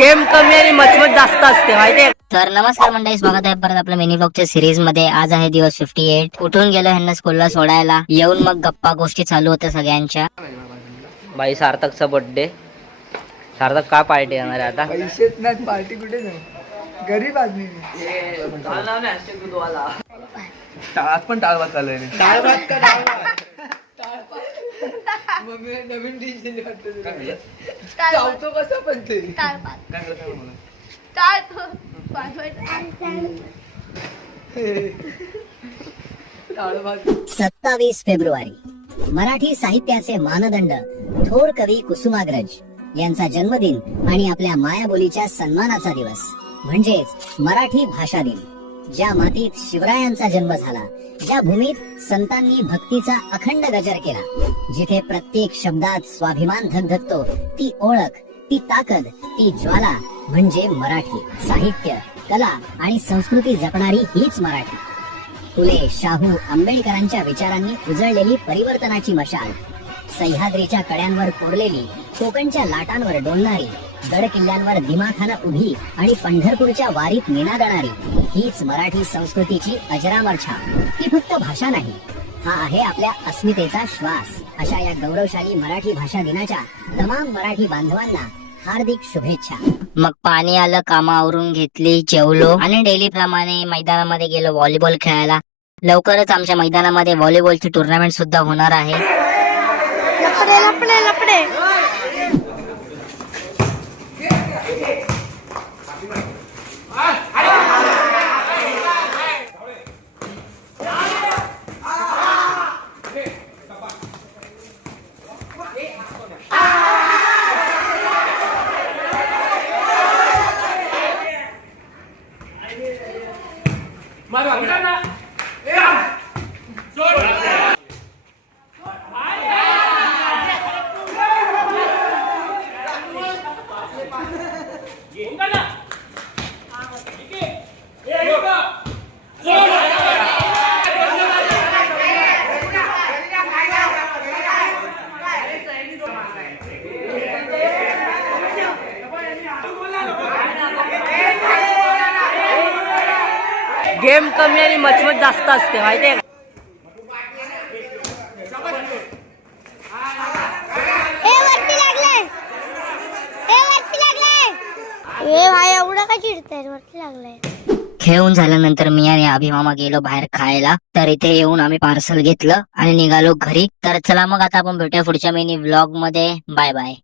Game कमी आणि मचमच जास्त असते माहितीये. तर नमस्कार मंडळी, स्वागत आहे परत आपल्या मिनी ब्लॉगच्या सिरीज मध्ये. आज आहे दिवस 58. उठून गेलो ह्यांना स्कूलला सोडायला, येऊन मग गप्पा गोष्टी चालू होत्या सगळ्यांच्या. भाई सार्थकचा बर्थडे. सार्थक काय पार्टी येणार आहे आता? पैसेच नाही, पार्टी कुठे नाही, गरीब आदमी. टाळात पण टाळ भात चालू आहे. टाळ भात का डाळ भात? मम्मी नवीन डिश दिली वाटतं. चावतो कसा पण ते टाळ भात. काय करता मला? टाळ तो पाठवायचा. टाळ भात. 27 फेब्रुवारी मराठी साहित्याचे मानदंड थोर कवी कुसुमाग्रज यांचा जन्मदिन आणि आपल्या मायाबोलीच्या सन्मानाचा दिवस म्हणजेच मराठी भाषा दिन. ज्या मातीत शिवरायांचा जन्म झाला, ज्या भूमीत संतांनी भक्तीचा अखंड गजर केला, जिथे प्रत्येक शब्दात स्वाभिमान धगधगतो, ती ओळख, ती ताकद, ती ज्वाला म्हणजे मराठी. साहित्य, कला आणि संस्कृती जपणारी हीच मराठी. फुले, शाहू, आंबेडकरांच्या विचारांनी उजळलेली परिवर्तनाची मशाल, सह्याद्रीच्या कड्यांवर कोरलेली, कोकणच्या लाटांवर डोलणारी, गड किल्ल्यांवर दिमाखाना उभी आणि पंढरपूरच्या वारीत निनादणारी हीच मराठी संस्कृतीची अजरामर छाप. ही फक्त भाषा नाही, हा आहे आपल्या अस्मितेचा श्वास. अशा या गौरवशाली मराठी भाषा दिनाच्या तमाम मराठी बांधवांना हार्दिक शुभेच्छा. मग पाणी आलं, कामावरून घेतली, जेवलो आणि डेली प्रमाणे मैदानामध्ये गेलो व्हॉलीबॉल खेळायला. लवकरच आमच्या मैदानामध्ये व्हॉलीबॉलची टुर्नामेंट सुद्धा होणार आहे. लपडे लपडे लपडे. गेम कमी आणि मचमच जास्त असते माहितीये. भाई एवढं काय चिडतंय, वरती लागलंय. खेळून झाल्यानंतर मी आणि अभिमामा गेलो बाहेर खायला. तर इथे येऊन आम्ही पार्सल घेतलं आणि निघालो घरी. तर चला मग आता आपण भेटूया पुढच्या मिनी व्लॉग मध्ये. Bye bye.